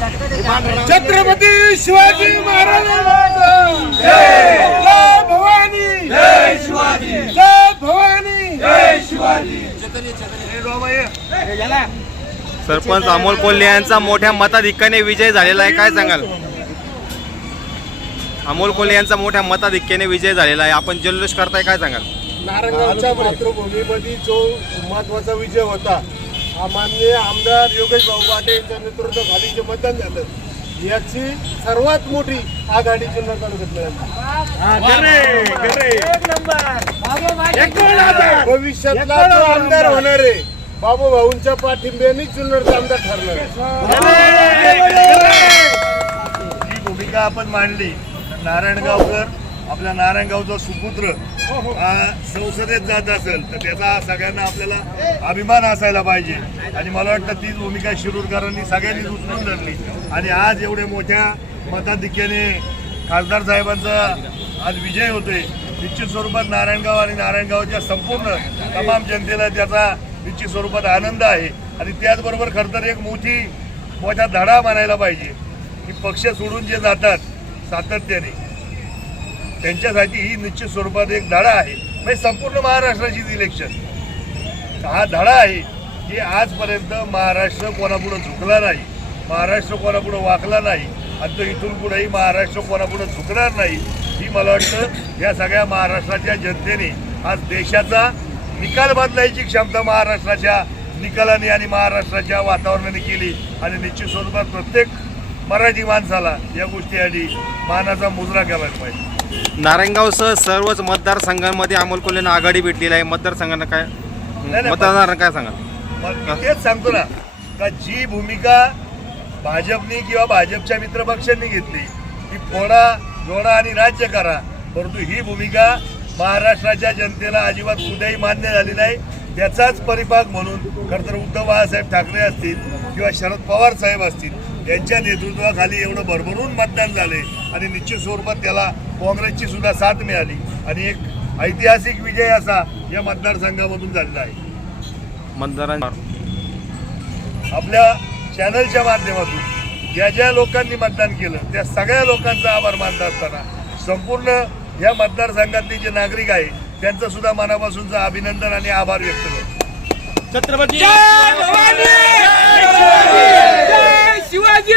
छत्रपती शिवाजी महाराजांचा जय भवानी, जय शिवाजी, जय भवानी, जय शिवाजी. सरपंच अमोल कोल्हे यांचा मोठ्या मताधिक्याने विजय झालेला आहे, काय सांगाल? अमोल कोल्हे यांचा मोठ्या मताधिक्याने विजय झालेला आहे, आपण जल्लोष करताय, काय सांगाल? नारायणगावच्या मातृभूमीमध्ये जो महत्वाचा विजय होता, माननीय आमदार योगेश भाऊ पाटील यांच्या नेतृत्वाखाली जे मतदान झालं, याची सर्वात मोठी आघाडी जुन्नर तालुक्यात भविष्यातला जो आमदार होणार आहे, बाबू भाऊंच्या पाठिंब्याने जुन्नरचा आमदार ठरणार. ही भूमिका आपण मांडली. नारायणगावकर आपल्या नारायणगावचा सुपुत्र संसदेत जात असेल तर त्याचा सगळ्यांना आपल्याला अभिमान असायला पाहिजे. आणि मला वाटतं तीच भूमिका शिरूरकरांनी सगळ्यांनी उचलून धरली आणि आज एवढे मोठ्या मताधिक्याने खासदार साहेबांचा आज विजय होतोय. निश्चित स्वरूपात नारायणगाव आणि नारायणगावच्या संपूर्ण तमाम जनतेला त्याचा निश्चित स्वरूपात आनंद आहे. आणि त्याचबरोबर खरं तर एक मोठा धडा मानायला पाहिजे की पक्ष सोडून जे जातात सातत्याने, त्यांच्यासाठी ही निश्चित स्वरूपात एक धडा आहे. म्हणजे संपूर्ण महाराष्ट्राचीच इलेक्शन हा धडा आहे की आजपर्यंत महाराष्ट्र कोणापुढे झुकला नाही, महाराष्ट्र कोणापुढे वाकला नाही आणि तो इथून पुढेही महाराष्ट्र कोणापुढे झुकणार नाही. ही मला वाटतं या सगळ्या महाराष्ट्राच्या जनतेने आज देशाचा निकाल बदलायची क्षमता महाराष्ट्राच्या निकालाने आणि महाराष्ट्राच्या वातावरणाने केली. आणि निश्चित स्वरूपात प्रत्येक मराठी माणसाला या गोष्टीसाठी मानाचा मुजरा केलाच पाहिजे. नारायणगावसह सर्वच मतदारसंघांमध्ये अमोल कोल्हेंना आघाडी भेटलेली आहे, मतदारसंघांना काय मतदारांना काय सांगाल? मी तेच सांगतो ना का जी भूमिका भाजपनी किंवा भाजपच्या मित्रपक्षांनी घेतली की फोडा जोडा आणि राज्य करा, परंतु ही भूमिका महाराष्ट्राच्या जनतेला अजिबात कुठेही मान्य झाली नाही. त्याचाच परिपाक म्हणून खरं तर उद्धव बाळासाहेब ठाकरे असतील किंवा शरद पवार साहेब असतील यांच्या नेतृत्वाखाली एवढं भरभरून मतदान झाले आणि निश्चित स्वरूपात त्याला काँग्रेसची सुद्धा साथ मिळाली आणि एक ऐतिहासिक विजय असा या मतदारसंघामधून झालेला आहे. आपल्या चॅनलच्या माध्यमातून ज्या लोकांनी मतदान केलं त्या सगळ्या लोकांचा आभार मानत असताना संपूर्ण या मतदारसंघातले जे नागरिक आहे त्यांचं सुद्धा मनापासूनचं अभिनंदन आणि आभार व्यक्त करतो. छत्रपती जय भवानी, जय शिवाजी.